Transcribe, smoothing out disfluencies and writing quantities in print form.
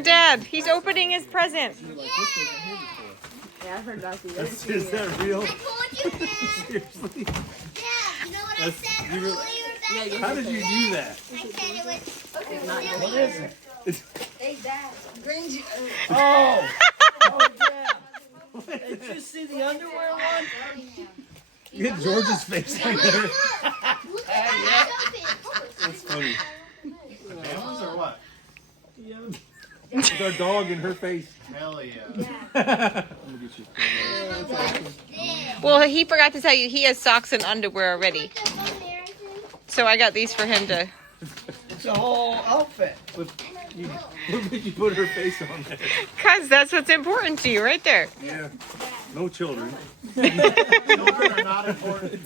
Dad, he's opening his present. Yeah, I heard about these. Is that real? I told you that. Seriously? Dad, you know what I That's- said you really- earlier? How did you do that? I said it was What is it? Oh! Oh, yeah. Did you see the underwear one? You hit George's face on there. Look at that. That's funny. Pajamas or what? With our dog in her face. Hell yeah. Let me get you. Well, he forgot to tell you he has socks and underwear already. So I got these for him to. It's a whole outfit. What did you put her face on there? Cause that's what's important to you, right there. Yeah. No children. Children are not important.